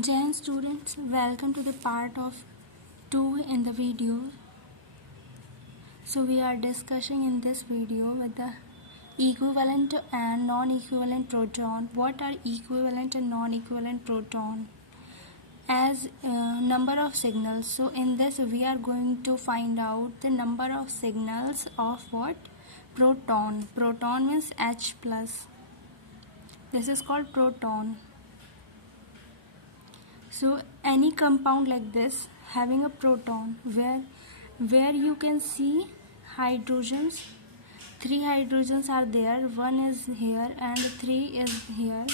Jai students, welcome to the part of 2 in the video. So we are discussing in this video with the equivalent and non-equivalent proton. What are equivalent and non-equivalent proton? As number of signals. So in this we are going to find out the number of signals of what? Proton. Proton means H plus. This is called proton. So any compound like this having a proton where you can see hydrogens, 3 hydrogens are there, 1 is here and 3 is here,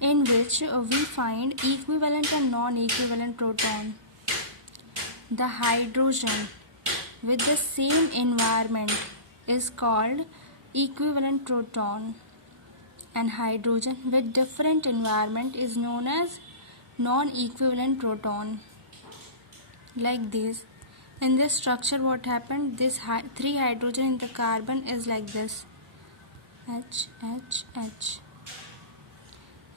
in which we find equivalent and non-equivalent proton. The hydrogen with the same environment is called equivalent proton, and hydrogen with different environment is known as non-equivalent proton. Like this, in this structure what happened, this 3 hydrogen in the carbon is like this, H, H, H,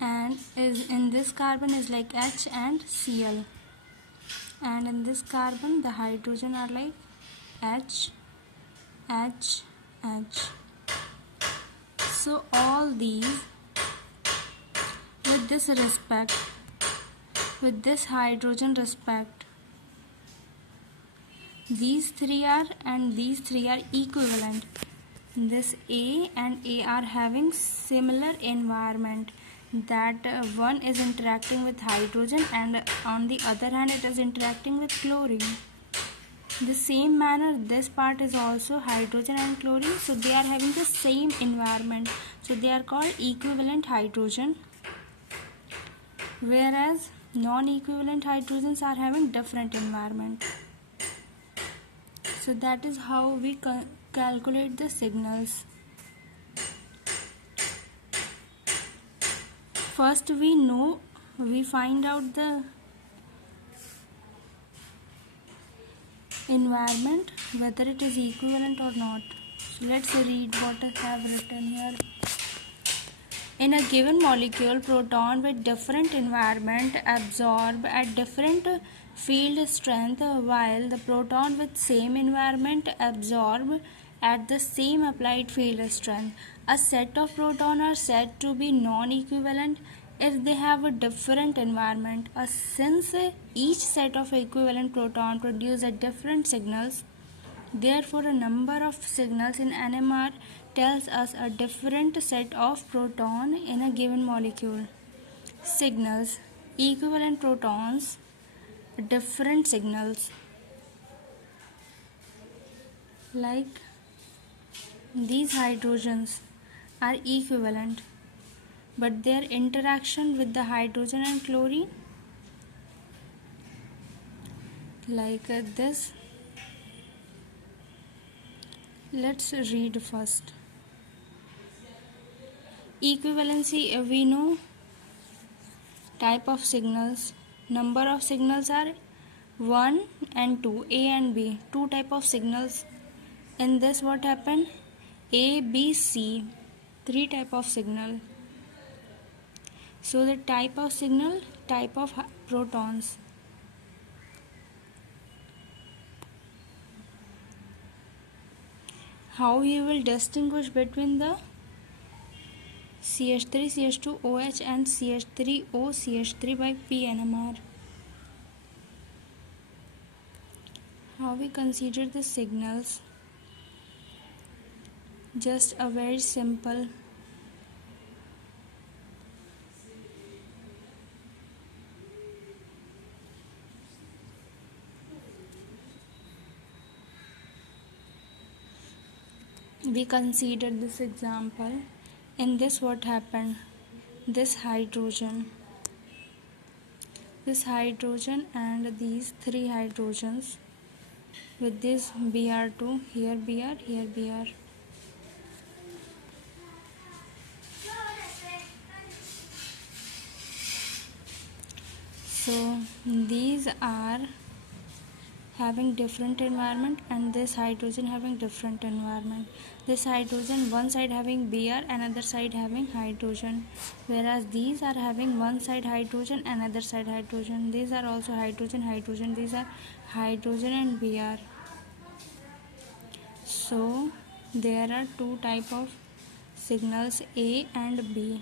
and is in this carbon is like H and Cl, and in this carbon the hydrogen are like H, H, H. So all these with this respect, with this hydrogen respect, these 3 are and these 3 are equivalent. This A and A are having similar environment, that one is interacting with hydrogen and on the other hand it is interacting with chlorine. The same manner this part is also hydrogen and chlorine, so they are having the same environment, so they are called equivalent hydrogen, whereas non-equivalent hydrogens are having different environment. So that is how we calculate the signals. First we find out the environment, whether it is equivalent or not. So let's read what I have written here. In a given molecule, proton with different environment absorb at different field strength, while the proton with same environment absorb at the same applied field strength. A set of proton are said to be non-equivalent if they have a different environment. Since each set of equivalent proton produce a different signals, therefore a number of signals in NMR tells us a different set of proton in a given molecule. Signals, equivalent protons, different signals. Like these hydrogens are equivalent, but their interaction with the hydrogen and chlorine, like this. Let's read first. Equivalency, we know type of signals. Number of signals are 1 and 2, A and B, 2 type of signals. In this what happened? A, B, C, 3 type of signal. So the type of signal, type of protons. How you will distinguish between the CH3, CH2OH and CH3O, CH3 by PNMR. How we consider the signals? Just a very simple we consider this example. In this what happened? This hydrogen and these 3 hydrogens with this Br2, here Br, here Br. So these are having different environment and this hydrogen having different environment. This hydrogen one side having Br, another side having hydrogen, whereas these are having one side hydrogen, another side hydrogen. These are also hydrogen. These are hydrogen and Br. So there are two type of signals, A and B.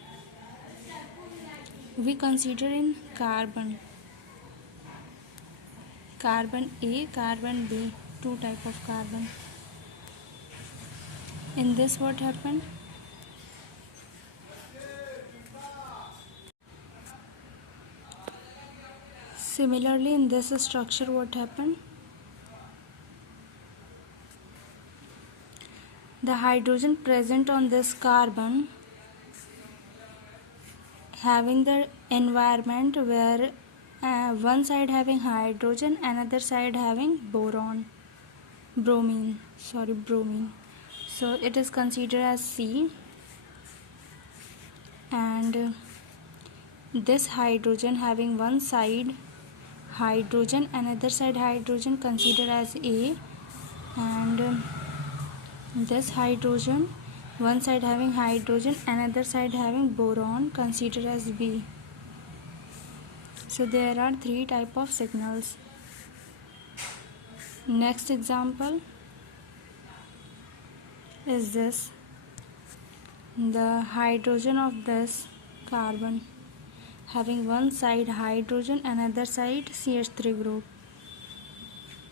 We consider in carbon A, carbon B, two type of carbon. In this what happened? Similarly in this structure what happened? The hydrogen present on this carbon having the environment where one side having hydrogen, another side having bromine. So it is considered as C, and this hydrogen having one side hydrogen, another side hydrogen considered as A, and this hydrogen one side having hydrogen, another side having boron considered as B. So there are three type of signals. Next example is this. The hydrogen of this carbon having one side hydrogen, another side CH3 group.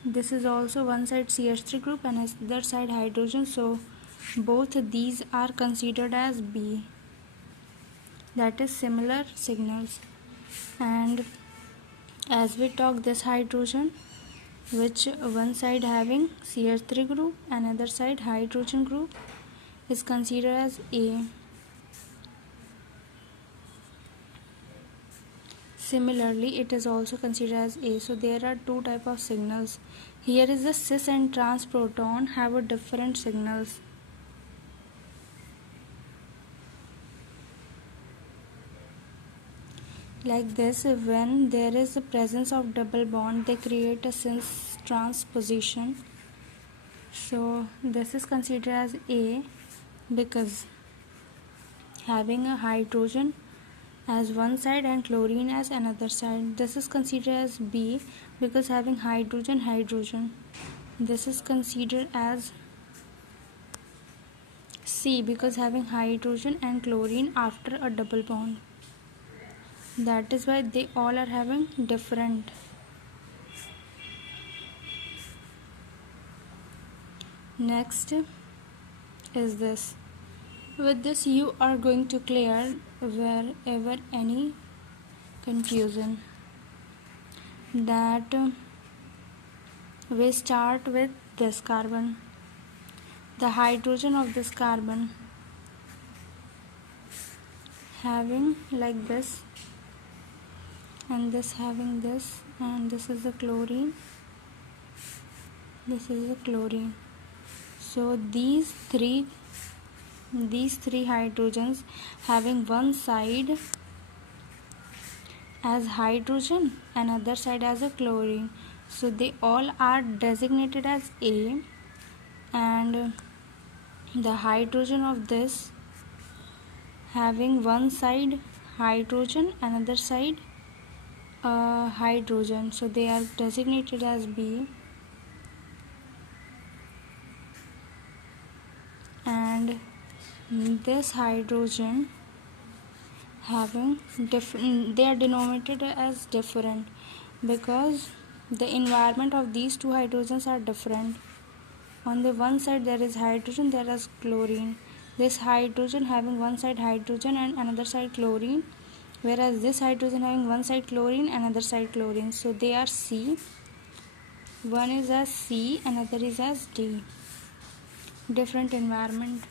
This is also one side CH3 group and another side hydrogen, so both these are considered as B, that is similar signals. And as we talk, this hydrogen which one side having CH3 group, another side hydrogen group, is considered as A. Similarly, it is also considered as A. So there are two type of signals. Here is the cis and trans proton have a different signals. Like this, when there is the presence of double bond, they create a cis trans position. So this is considered as A because having a hydrogen as one side and chlorine as another side. This is considered as B because having hydrogen. This is considered as C because having hydrogen and chlorine after a double bond. That is why they all are having different. Next is this. With this you are going to clear wherever any confusion. That we start with this carbon. The hydrogen of this carbon having like this, and this having this, and this is the chlorine, this is the chlorine. So these three hydrogens having one side as hydrogen, another side as a chlorine, so they all are designated as A, and the hydrogen of this having one side hydrogen, another side hydrogen, so they are designated as B. And this hydrogen having different, they are denominated as different because the environment of these two hydrogens are different. On the one side there is hydrogen, there is chlorine. This hydrogen having one side hydrogen and another side chlorine, whereas this hydrogen having one side chlorine, another side chlorine, so they are C. One is as C, another is as D. Different environment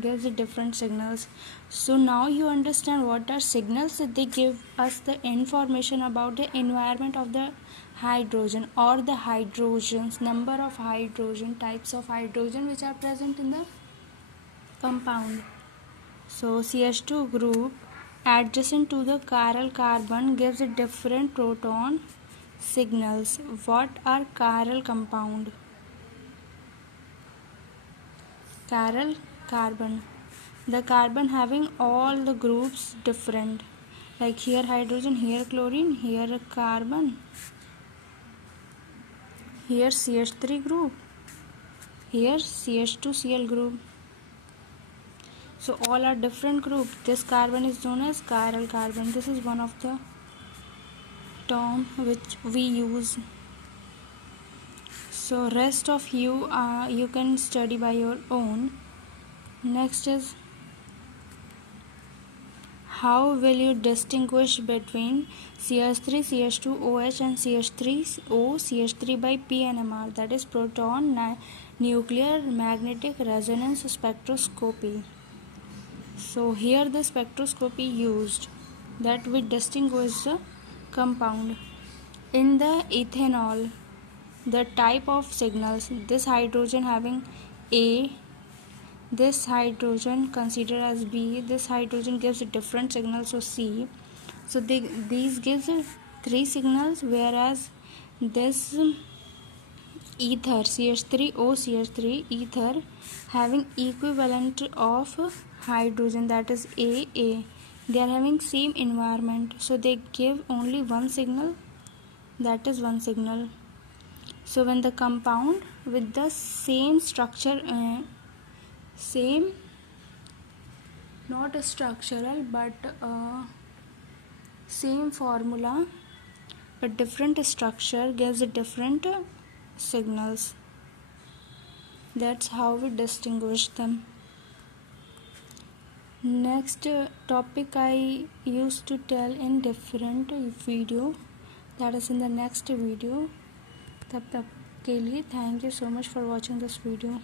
gives different signals. So now you understand what are signals. They give us the information about the environment of the hydrogen or the hydrogens, number of hydrogen, types of hydrogen which are present in the compound. So CH2 group adjacent to the chiral carbon gives a different proton signals. What are chiral compound? Chiral, carbon. The carbon having all the groups different. Like here hydrogen, here chlorine, here carbon, here CH3 group, here CH2Cl group. So all are different group. This carbon is known as chiral carbon. This is one of the term which we use. So rest of you can study by your own. Next is, how will you distinguish between CH3, CH2OH and CH3O, CH3 by PNMR, that is proton nuclear magnetic resonance spectroscopy. So here the spectroscopy used, that we distinguish the compound. In the ethanol, the type of signals, this hydrogen having A, this hydrogen considered as B, this hydrogen gives a different signal, so C. So these gives 3 signals, whereas this ether CH3O CH3 ether having equivalent of hydrogen, that is AA. They are having same environment, so they give only one signal, that is one signal. So when the compound with the same structure, same, not structural but same formula but different structure, gives different signals. That's how we distinguish them. Next topic I used to tell in different video, that is in the next video. तब तक के लिए thank you so much for watching this video.